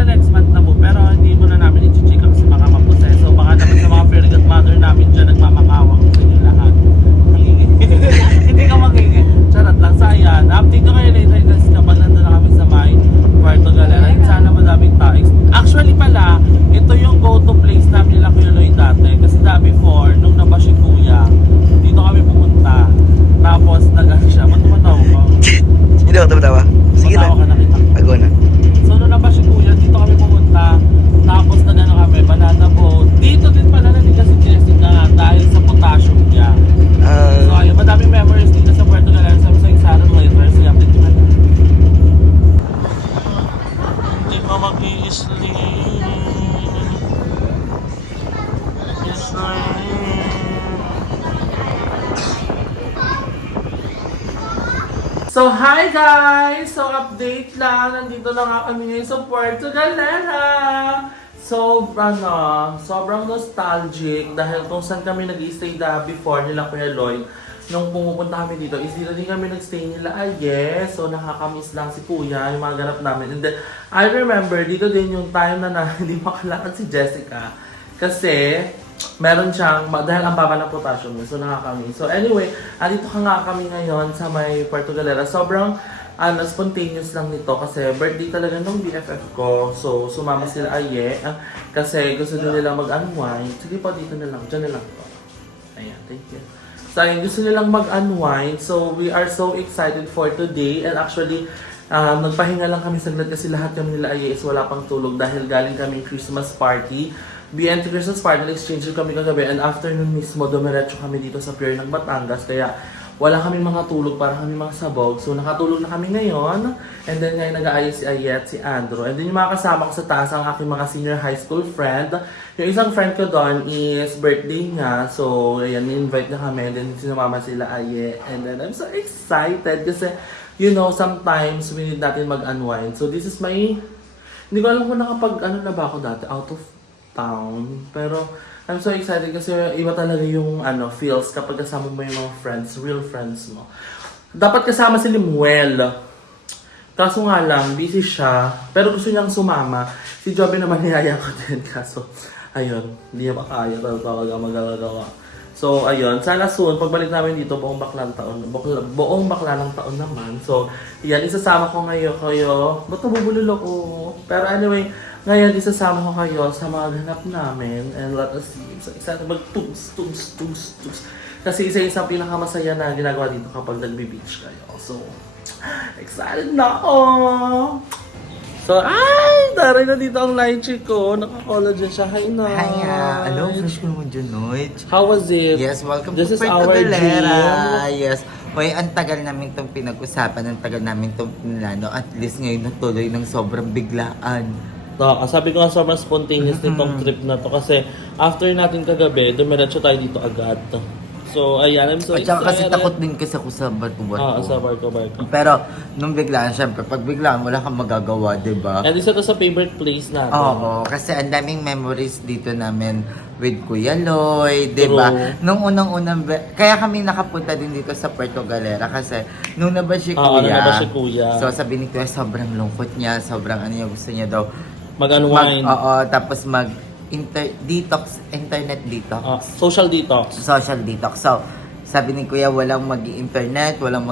pala next month na po, pero hindi mo na namin i-check kasi baka maproseso. Baka naman sa mga fairy godmother namin dyan nagmamakawang sa inyo lahat. Hindi ka magiging. Charot lang. So ayan, update ko kayo later guys kapag nandun na kami sa my Puerto Galera. And sana madaming tao. Actually pala, ito yung go-to place namin nila Kuya Lloyd dati. Kasi before, nung naba si Kuya, dito kami pumunta. Tapos nag-ano siya. Ba't tumatawa ko? Hindi ako tumatawa. Sige na. Tumatawa ka nakita. Ako na. So nung naba si Kuya, dito kami pumunta. Tapos nag-ano kami, banana boat. Dito din pala naliga si Jessica dahil sa potassium niya. So ayun, madaming memories dito sa Puerto Galera. Sabi sa Exaron later. So yung update ko na. Hindi ko mag-i-sleep. So hi guys! So update lang, nandito na nga kami ngayon sa Puerto Galera. Sobrang nostalgic dahil kung saan kami nag-stay before nila Kuya Lloyd. Nung pumupunta kami dito, is dito din kami nag-stay nila yes. So nakakamiss lang si Kuya, yung mga ganap namin. And then, I remember, dito din yung time na hindi makalakad si Jessica. Kasi, meron siyang, dahil ang baba ng potassium niya, so nakakamiss. So anyway, andito ka nga kami ngayon sa may Puerto Galera. Sobrang, spontaneous lang nito kasi birthday talaga nung BFF ko. So, sumama sila kasi gusto din nila mag-unwind. Sige po, dito na lang, dyan na lang po. Ayan, thank you. So, ayun, gusto nilang mag-unwind. So, we are so excited for today. And actually, nagpahinga lang kami saglit kasi lahat kami nila is wala pang tulog dahil galing kami Christmas party. BNT Christmas party, nag-exchange kami kagabi. And afternoon mismo, dumiretso kami dito sa Pier ng Batangas. Kaya, wala kami mga tulog para kami mga sabog. So, nakatulog na kami ngayon. And then, ngayon nag-aayos si Ayet, si Andrew. And then, yung mga kasama ko sa taas, ang aking mga senior high school friend. Yung isang friend ko doon is birthday niya. So, ayan, ni-invite na kami. And then, sinumama sila Ayet. And then, I'm so excited kasi, you know, sometimes we need natin mag-unwind. So, this is my... Hindi ko alam kung nakapag-ano na ba ako dati, out of town. Pero, I'm so excited kasi iba talaga yung feels kapag kasama mo yung mga friends, real friends mo. Dapat kasama si Limuel. Kaso nga lang, busy siya. Pero gusto niyang sumama. Si Joby naman niyaya ko din. Kaso, ayun, hindi niya makaya. Talaga magagawa. So, ayun. Sana soon, pagbalik namin dito, buong bakla ng taon naman. So, yan, isasama ko ngayon kayo. Ba't nabubulol ako? Pero anyway, ngayon, isasama ko kayo sa mga ganap namin. And let us see. So, excited mag-tugs. Kasi isa-isang pinakamasaya na ginagawa dito kapag nagbe-beach kayo. So, excited na ako! So, taray na dito ang lychee ko. Naka-collagen siya. Hi, Noy! Hi, hello, fresh ko naman dyan, Noy. How was it? Yes, welcome This to is Puerto our Galera. gym. Yes. Hoy, ang tagal namin itong pinag-usapan, ang tagal namin itong pinlano. At least ngayon natuloy ng sobrang biglaan. Sabi ko nga sobrang spontaneous nitong trip na to kasi after natin kagabi, dumiretso tayo dito agad. So, ayan, I'm so At saka kasi excited. takot din kasi ako sa barko-barko. Sa barko. Pero, nung biglaan, syempre, pag biglaan, wala kang magagawa, diba? And isa to sa favorite place natin. Oo, kasi ang daming memories dito namin with Kuya Lloyd, diba? True. Nung unang-unang, kaya kami nakapunta din dito sa Puerto Galera kasi nung naba si Kuya. naba si Kuya. So, sabi ni Kuya, sobrang lungkot niya, sobrang gusto niya daw. Mag-unwind. Tapos internet detox. Social detox. Social detox. So, sabi ni Kuya, walang mag-internet, walang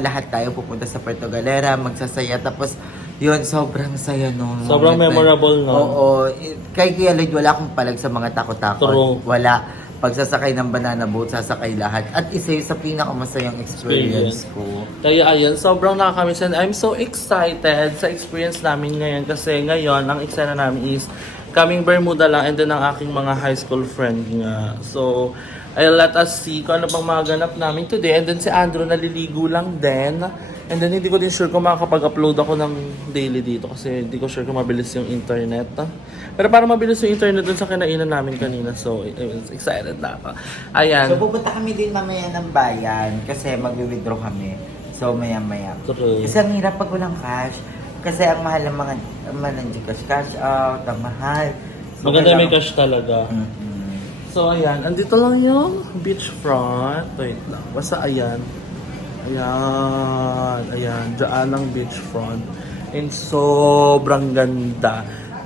lahat tayo pupunta sa Puerto Galera, magsasaya. Tapos, yun, sobrang saya nung Sobrang memorable, no? Oo. Kay Kuya Lloyd, wala akong palag sa mga takot-takot. True. Wala. Pagsasakay ng banana boat, sasakay lahat. At isa yun sa pinakamasayang experience ko. Kaya ayan, sobrang nakakamiss and I'm so excited sa experience namin ngayon kasi ngayon, ang eksena namin is kaming Bermuda lang and then ang aking mga high school friend nga. So, let us see kung ano pang mga ganap namin today. And then si Andrew naliligo lang din. And then hindi ko din sure kung makakapag-upload ako ng daily dito kasi hindi ko sure kung mabilis yung internet. Pero para mabilis yung internet dun sa kinainan namin kanina. So, excited na ako. Ayan. So, pupunta kami din mamaya ng bayan kasi mag-withdraw kami. So, maya-maya. True. Kasi ang hirap pag walang cash. Kasi ang mahal ng mga cash out, ang mahal. So, Maganda may cash talaga. Mm-hmm. So, ayan. Andito lang yung beachfront. Wait lang. Basta ayan. Ayan. Diyan ang beachfront. And sobrang ganda.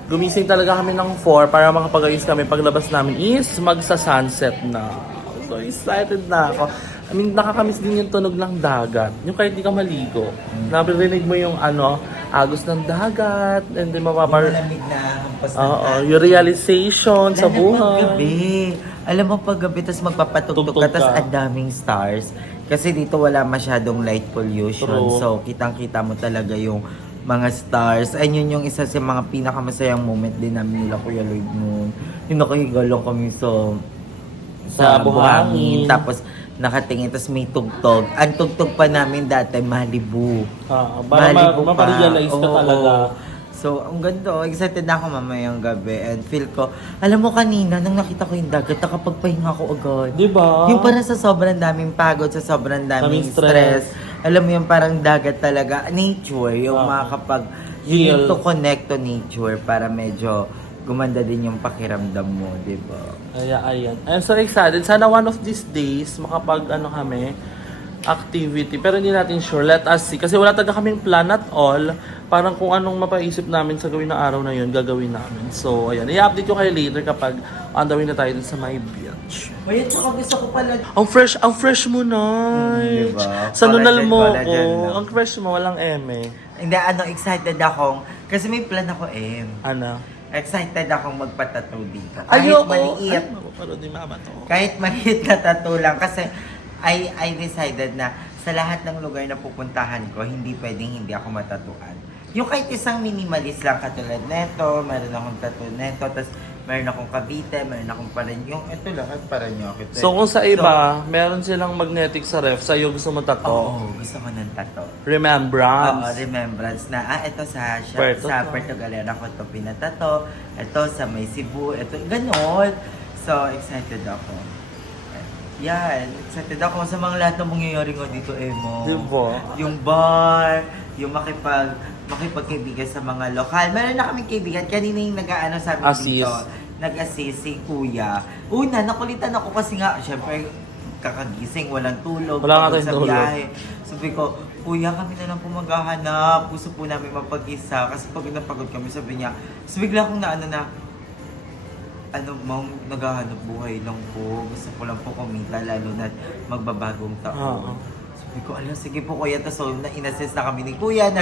Gumising talaga kami ng 4 para makapag-ayos kami. Paglabas namin is magsa-sunset na. So excited na ako. I mean, nakakamiss din yung tunog ng dagat. Yung kahit di ka maligo. Narinig mo yung agos ng dagat. And then mapapar... Malamig na hampas ng Oo, yung realization sa buhay. Paggabi. Alam mo paggabi, tapos magpapatugtog Tugtog ka, tapos ka. ang daming stars. Kasi dito wala masyadong light pollution. True. So, kitang-kita mo talaga yung mga stars. Ayun yung isa sa mga pinakamasayang moment din namin nila Kuya Lloyd noon. Yung nakahiga lang kami sa buhangin. Tapos nakatingin, tapos may tugtog. Ang tugtog pa namin dati, Malibu. Para Malibu pa. maparealize ka Oo. talaga. So, ang ganda. Excited na ako mamayang gabi. And feel ko, alam mo kanina, nung nakita ko yung dagat, nakapagpahinga ako agad. Di ba? Yung parang sa sobrang daming pagod, sa sobrang daming Daming stress. stress. Alam mo yung parang dagat talaga. Nature, yung makakapag... You need Heal. to connect to nature para medyo gumanda din yung pakiramdam mo, di ba? Ayan. I'm so excited. Sana one of these days kami activity. Pero hindi natin sure. Let us see. Kasi wala talaga kaming plan at all. Parang kung anong mapaisip namin sa gawin na araw na yun, gagawin namin. So, ayan. I-update ko kayo later kapag on the way na tayo dun sa my beach. Wait, saka gusto ko pala... Ang fresh mo na. diba? Sa nunal mo ko. Collagen, no? Ang fresh mo, walang eme. Hindi, excited akong... Kasi may plan ako, Ano? Excited akong magpatattoo dito. Ayoko. Maliit. Ay, mapapanood ni mama to. Kahit maliit na tattoo lang. Kasi I decided na sa lahat ng lugar na pupuntahan ko, hindi pwedeng hindi ako matatuan. Yung kahit isang minimalist lang katulad neto, meron akong tattoo neto, tapos meron akong Cavite, meron akong Parañong. Ito lang, at Parañong. So kung sa iba, meron silang magnetic sa ref, sa'yo gusto mo tato? Oo, gusto ko ng tattoo. Remembrance. Oo, remembrance na, ito sa Puerto Puerto Galera ko ito pinatato. Ito sa may Cebu. Ito, ganon. So, excited ako. Yan, excited ako sa mga lahat ng mangyayari nga dito, Emo. Diba? Yung bar, yung makipagkaibigan sa mga lokal. Meron na kaming kaibigan. Kanina yung nag-aano sa amin Assist. dito. Nag-assist si Kuya. Una, nakulitan ako kasi nga, syempre, kakagising, walang tulog. Wala nga pagod tayong tulog. biyahe. Sabi ko, Kuya, kami na lang po maghahanap. Gusto po namin mapag-isa. Kasi pagod na pagod kami, sabi niya. So bigla akong ma'am, naghahanap buhay lang po. Gusto ko lang po kumita, lalo na magbabagong taon. Oo. Sabi ko, sige po kuya. Tapos so, in-assist na kami ni kuya.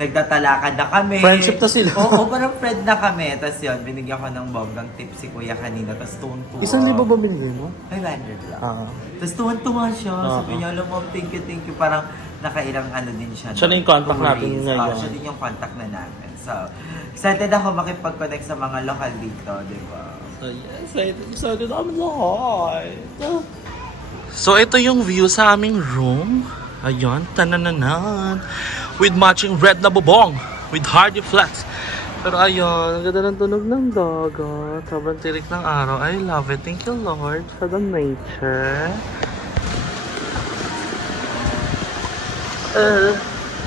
Nagtatalakan na kami. Friendship na sila. Oo, parang friend na kami. Tapos yun, binigyan ko ng bonggang tip si kuya kanina. Tapos tuwan-tuwa. 1,000 ba binigay mo? 500 lang. Oo. Tapos tuwan-tuwa siya. Oo. Sabi niya, alam mo, thank you. Parang nakailang din siya. Siya na yung contact natin Tourist. ngayon. Siya din yung contact na natin. So, excited ako makipag-connect sa mga lokal dito, di ba? Excited I'm lahat. So, ito yung view sa aming room. Ayan, tanananan. With matching red na bubong. With hardy flex. Pero ayun, ang ganda ng tunog ng dagat. Sobrang tirik ng araw. I love it. Thank you, Lord, for the nature.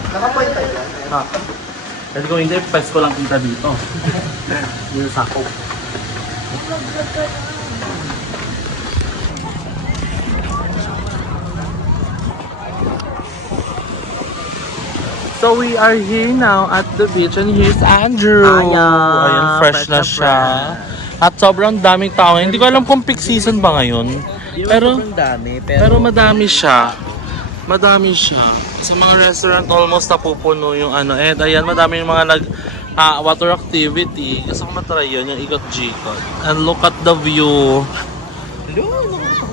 Nakapoint tayo. Ha? Kasi kung hindi, pwes ko lang kita dito. Yung sako. So we are here now at the beach and here's Andrew. Ayan, fresh na siya. At sobrang daming tao. Hindi ko alam kung peak season ba ngayon. Pero dami, madami siya. Madami siya. Sa mga restaurant almost napupuno yung ano. And ayan, madami yung mga water activity. Gusto ko matry yun, yung ikot-jikot. And look at the view.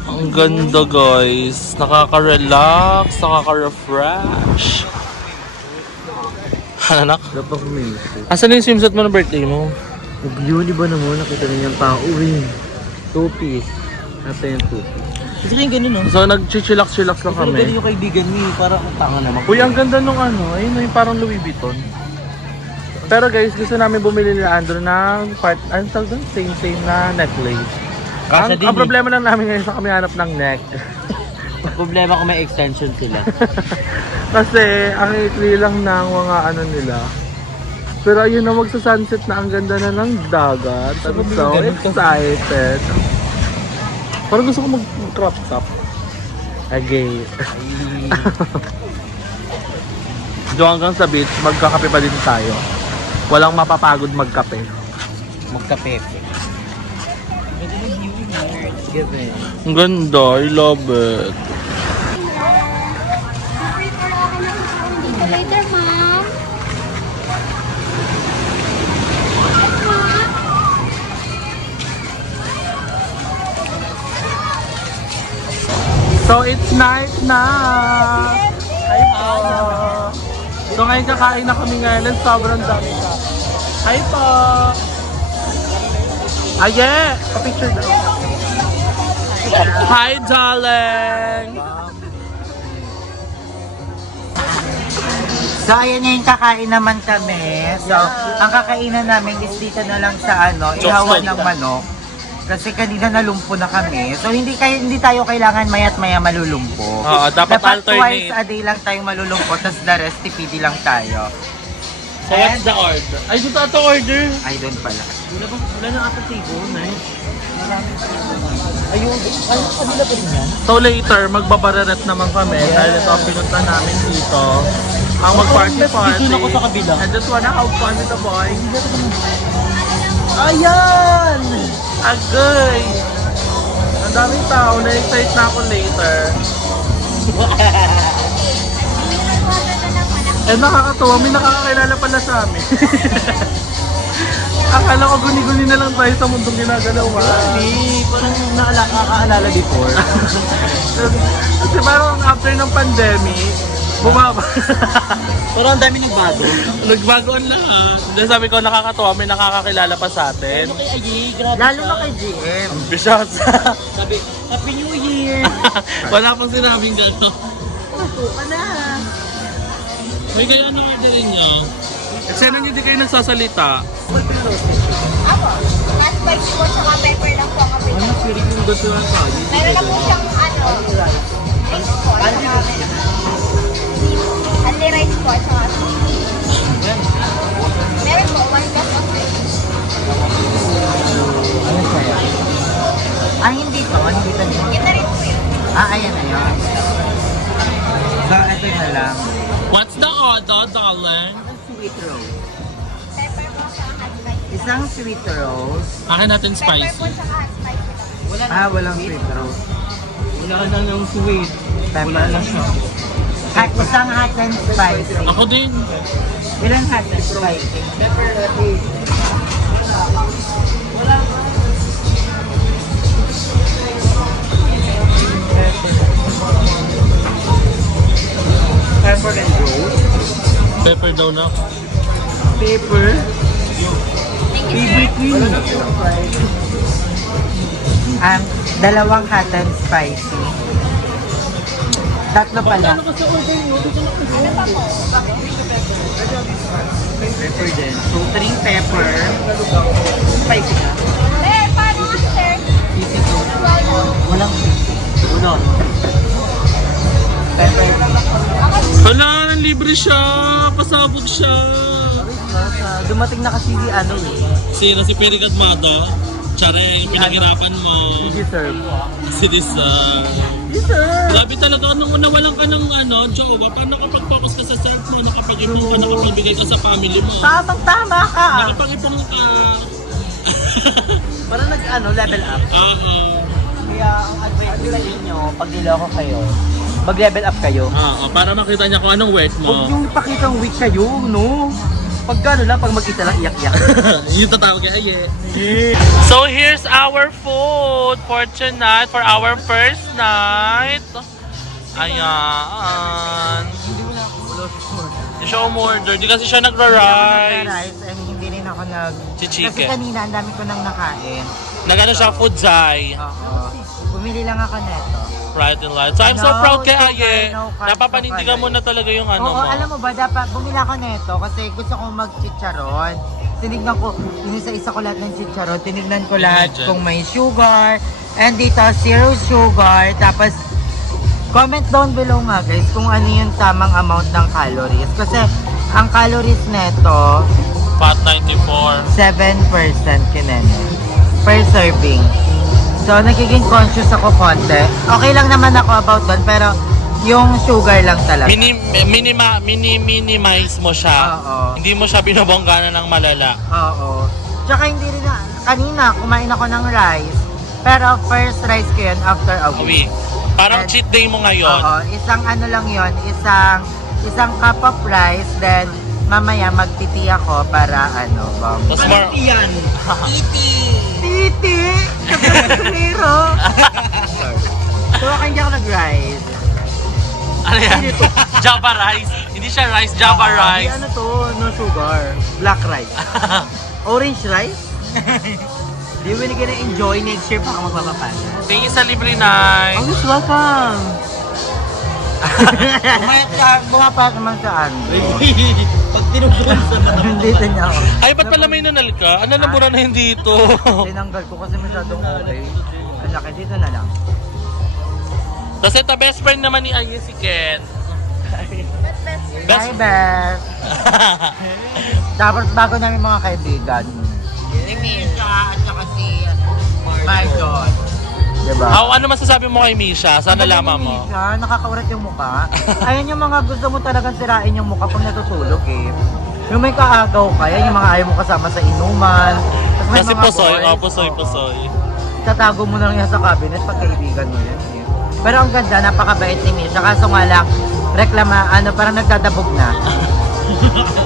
Ang ganda guys. Nakaka-relax, nakaka-refresh. Anak? Dapat humingi. Asan yung swimsuit mo na birthday mo? Nag-view, di ba naman? Nakita niyo yung tao, Two-piece. Ito yung two-piece. Kasi yung ganun, no? So nag-chillax-chillax lang Pero kami. ganun yung kaibigan niyo, parang ang tanga naman. Uy, ang ganda nung ano, ayun yung parang Louis Vuitton. Pero guys, gusto namin bumili nila Andrew ng ano tawag doon? Same na necklace. Ang problema lang namin ngayon sa kami hanap ng neck. Problema kung may extension sila. Kasi ang ikli lang ng mga ano nila. Pero ayun na magsa-sunset na, ang ganda na ng dagat. I'm so excited. Parang gusto ko mag-crop top. Again. Doon hanggang sa beach, magkakape pa din tayo. Walang mapapagod magkape. Magkapepe. Ito na viewing here. Give it. Ang ganda, I love it. Later, ma'am. So, it's night na! Hi po! So, ngayon kakain na kami ngayon. Sobrang dami ka. Hi po! Aye! Pa-picture daw. Hi, darling! So, ayan nga yung kakain naman kami. So, ang kakainan namin is dito na lang sa ihawan ng manok. Kasi kanina nalumpo na kami. So, hindi tayo kailangan mayat maya malulumpo. Oo, dapat alternate. Twice a day lang tayong malulumpo, tapos the rest, TPD lang tayo. So, what's the order? Ay, dito ito order. Ay, doon pala. Wala na ata table, nice. Ayun, kanila pa rin yan? So later, magbabararet naman kami dahil ito ang pinunta namin dito. Ang mag-party-party. Dito na ako sa kabila. I just wanna have fun with the boys. Ayan! Agay! Ang daming tao. Na-excite na ako later. Eh, nakakatuwa. May nakakakilala pala sa amin. Akala ko guni-guni na lang tayo sa mundong ginagalawa. Hindi, parang nakakaalala before. Kasi parang after ng pandemic, bumaba. Parang ang dami nagbago. Nagbago ang lahat. Dahil sabi ko nakakatuwa, may nakakakilala pa sa atin. Kay Ayi, grabe lalo na kay GM. Ambitious. Sabi, Happy New Year! Wala pang sinabing gano'n. Puto ka na. May kaya ano orderin nyo? Kasi nyo di kayo nagsasalita. Ako, mas spicy po tsaka pepper lang po ang kapit. Ano, pirig yung gusto ng sabi? Meron na po siyang rice po. Only rice po tsaka meron po, one cup of rice. Ano sa'yo? Ah, hindi to. Hindi to. Yun na rin po yun. Ah, ayan na yun. So, ito na lang. What's the order, darling? Sweet rose. Pepper po tsaka hot spicy. Isang sweet rose. Akin natin Pepper spicy. po tsaka hot spicy lang. Ah, walang sweet rose. Wala ka na ng sweet. Pepper na siya. Isang hot and spicy. Ako din. Ilang hot and spicy? Pepper natin. Pepper and rose. Pepper daw na. Pepper. Favorite ko yun. Dalawang hot and spicy. Tatlo pala. Ano pa po? Pepper din. So, 3 pepper. Spicy na. Eh, paano nga sir? Walang spicy. Udon. Pepper. Hala, libre siya. Pasabog siya. Dumating na kasi Sino si Perigat Mato? Tsare, pinaghirapan mo. deserve. Si Disa. Grabe talaga, nung una walang ka ng jowa, paano kapag focus ka sa self mo, nakapag-ipong ka, nakapagbigay ka sa family mo. Tama ka! Nakapag-ipong ka. Para level up. Oo. Kaya ang advice ko sa inyo, pag niloko kayo, mag-level up kayo. Oo, para makita niya kung anong worth Huwag mo. yung ipakitang weak kayo, no? Pag gano'n lang, pag mag-isa lang, iyak-iyak. Yung tatawag kay Aye. So here's our food for tonight, for our first night. Ayan. Hindi siya umorder. Di kasi siya nagra-rice. Rice, and hindi rin ako Chicken. Kasi kanina, ang dami ko nang nakain. Nagano siya foodzai. Oo. Bumili lang ako neto. Right and right. So I'm so No proud kay sugar, Aye. no carbs, Napapanindigan no mo na talaga yung Oo, mo. alam mo ba, dapat bumili ako neto kasi gusto kong mag-chicharon. Tinignan ko, isa-isa ko lahat ng chicharon. Tinignan ko lahat Imagine. kung may sugar. And dito, zero sugar. Tapos, comment down below nga guys kung ano yung tamang amount ng calories. Kasi, ang calories neto, Fat 94. 7% kinene. Per serving. So, nagiging conscious ako konti. Okay lang naman ako about doon, pero yung sugar lang talaga. Minimize mo siya. Oo. Hindi mo siya binobongganan ng malala. Oo. Tsaka hindi rin na, kanina kumain ako ng rice. Pero first rice ko yun after a week. Parang And- cheat day mo ngayon. Oo, isang ano lang yun, isang cup of rice, then mamaya magtiti ako para ano, Tapos more... Titi! Pero, so hindi ako nag-rice. Ano yan? Java rice. Hindi siya rice, Java rice. Ano to, no sugar, black rice. Orange rice? Di ba ka na-enjoy? Next year pa ako magpapapala. Thank you sa libre, Nay. Always welcome! Bumapasok naman sa Pag tinugtog sa mata. Dito niya ako. Ay, ba't pala may nanal ka? Ano nabura na yun dito? Tinanggal ko kasi masyadong okay. Ang laki, dito na lang. Tapos ito, best friend naman ni Aye si Ken. Bye, Beth! Tapos bago namin mga kaibigan. Si Misha at saka si My God! Diba? Ano masasabi mo kay Misha? Sana nalaman mo. Misha, nakakaurat yung mukha. Ayan yung mga gusto mo talagang sirain yung mukha pag natutulog eh. Yung may kaagaw ka, yan yung mga ayaw mo kasama sa inuman. Tapos may Kasi mga pusoy, boys, oo. pusoy. Tatago mo na lang yan sa cabinet pag kaibigan mo yan eh. Pero ang ganda, napakabait ni Misha. Kaso nga lang, parang nagdadabog na.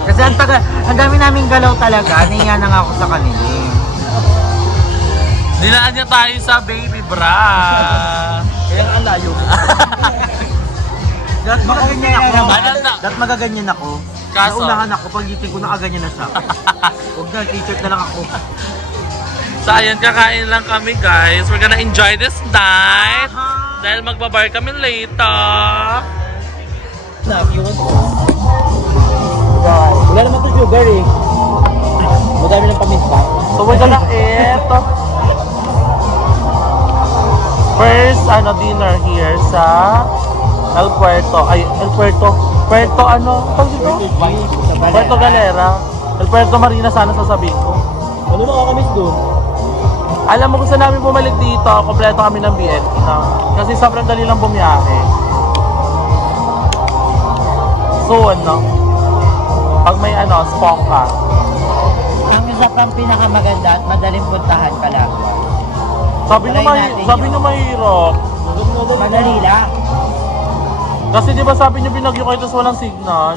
Kasi ang dami naming galaw talaga, nahiya na nga ako sa kanila eh. Dinaan niya tayo sa baby bra. Kaya ang layo. Dapat magaganyan ako. Ano na? Dapat magaganyan ako. Kaso? Naunahan ako, pag itin ko nakaganyan na siya. Huwag na, t-shirt na lang ako. So ayan, kakain lang kami guys. We're gonna enjoy this night. Dahil magbabar kami later. If you want. Wala naman to sugar eh. Madami ng paminta. So we're gonna eat. First, dinner here sa Puerto Galera. El Puerto Marina sana sasabihin ko. Ano makakamiss doon? Alam mo kung saan namin bumalik dito, kompleto kami ng BNT na. Kasi sobrang dali lang bumiyahe. So pag may spong ka. Ang isa pang pinakamaganda at madaling puntahan pala. Sabi Try natin niyo yun. mahirap. Madali lang. Kasi di ba sabi niyo binagyo kayo tapos walang signal?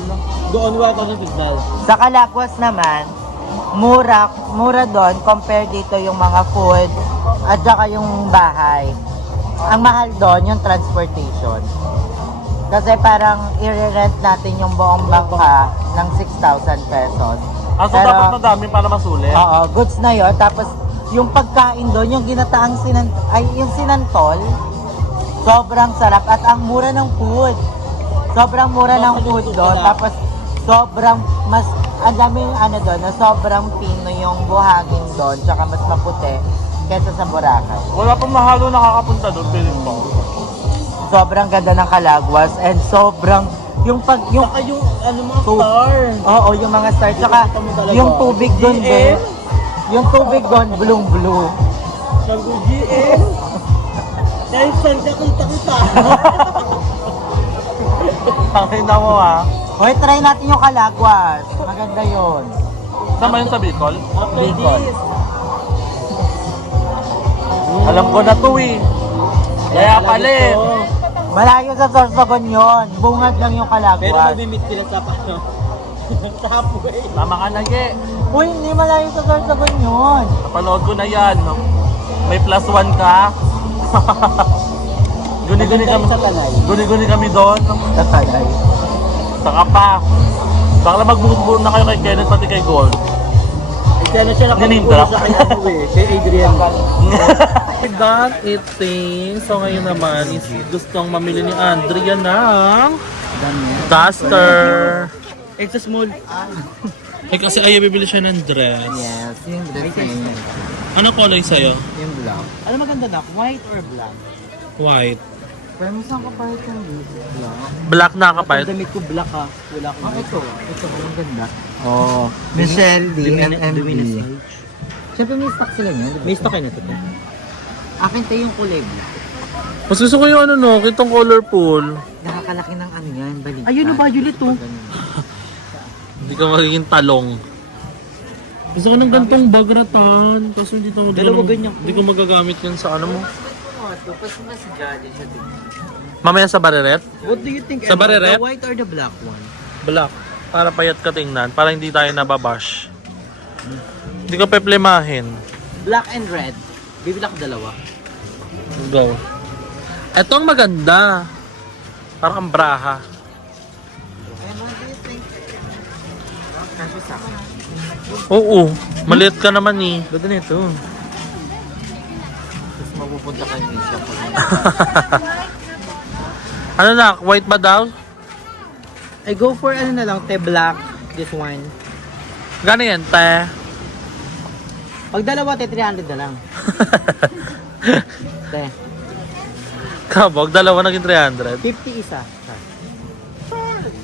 Doon wala ako ng signal. Sa Calaguas naman, mura doon compare dito yung mga food at saka yung bahay. Ang mahal doon yung transportation. Kasi parang i-rent natin yung buong bangka ng 6,000 pesos. So dapat madami para masulit. Oo, goods na yon. Tapos yung pagkain doon, yung ginataang yung sinantol, sobrang sarap at ang mura ng food. Sobrang mura ng food doon. Tapos sobrang ang daming doon, na sobrang pino yung buhangin doon, tsaka mas maputi kesa sa Boracay. Wala pang mahalo nakakapunta doon, feeling ko. Sobrang ganda ng Calaguas and sobrang Saka yung mga star. Oo, yung mga star. Tsaka yung tubig doon, yung tubig doon, blue. Sabi ko, GM. Kahit saan ka kita. Tangin na mo Hoy, try natin yung Calaguas. Maganda yun. Saan ba yun sa Bicol? Bicol. Alam ko na to eh. Kaya pala eh. Malayo sa Sorsogon yun. Bungad lang yung Pero Calaguas. mag-meet sila sa sa halfway. Tama ka na, Ye. Uy, hindi malayo sa Sorsogon yun. Napanood ko na yan. May +1 ka. Guni-guni kami. Sa Tanay. Guni-guni kami doon. Tatagay. Saka pa. Baka magbubuo na kayo kay Kenneth pati kay Gold. Kaya na siya Ninindra. nakapagpula sa kanya kay Adrian. Done eating. So ngayon naman is gustong mamili ni Andrea ng duster. It's a small. Eh kasi ayaw bibili siya ng dress. Yes, yung dress na yun. Ano kulay sa'yo? Yung black. Ano maganda na? White or black? White. Pero saan ka pa ito? Black. Black na Ang kapal. damit ko black ha. Wala akong Ito ang ganda. Oh, Michelle D, MMD. Siyempre may stock sila niyan. May stock kayo na ito. Akin tayo yung kulay black. Mas gusto ko yung ano no, kitong colorful. Nakakalaki ng ano yan, baliktad. Ayun na ba, Juliet, oh. Hindi ka magiging talong. Gusto ko ng gantong bagratan. Kaso hindi ko Dalawa ganyan. Hindi ko magagamit yan sa ano mo. Kasi mas jolly siya din. Mamaya sa bareret? What do you think? Sa bareret? The white or the black one? Black. Para payat ka tingnan. Para hindi tayo nababash. Hindi ko peplemahin. Black and red. Bibili ako dalawa. Go. Etong maganda. Parang braha. And what do you think? Kasi sa akin. Oo. Maliit ka naman eh. Ganda nito. Tapos mapupunta kay Misha po. Ano na? White ba daw? I go for ano na lang, te black. This one. Gano yan, te? Pag dalawa, te 300 na lang. Te, Kabog, dalawa naging 300. 50 isa.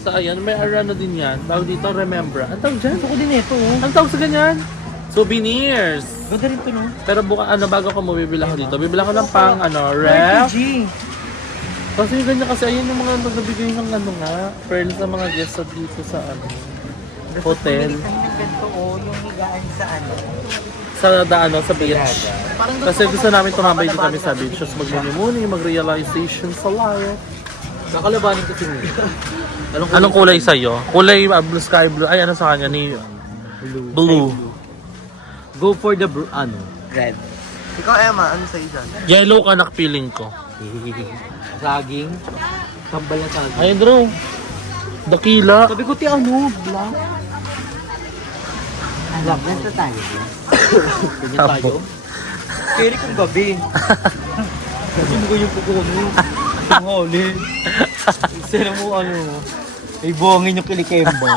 Sa ayan, may ano din yan. Tawag dito, remember. Ang tawag dyan? Gusto ko din ito. Oh. Ang tawag sa ganyan? Souvenirs. Ganda rin ito, no? Pero bago ka mo, bibila ko dito. Bibila ko ng pang, ref. RPG. Kasi yung ganyan kasi, ayun yung mga nagbibigay ng pearl sa mga guests at dito sa hotel. Kami ng ganito, oh, yung higaan sa ano. Sa beach. Kasi gusto namin tumambay din kami sa beach. Tapos magmuni-muni, mag-realization sa life. Kakalabanin ko si Misha. Anong kulay sa'yo? Kulay blue, sky blue. Ay, ano sa kanya? Ni blue. Go for the red. Ikaw, Emma, ano sa'yo dyan? Yellow ka feeling ko. Saging. Kambal na saging. Ay, Drew. Dakila. Sabi ko, black. Black, nasa tayo. Ganyan tayo. Kiri kong gabi. Kasi mo yung puko mo. Yung huli. Sira mo ay buhangin yung kilikembo.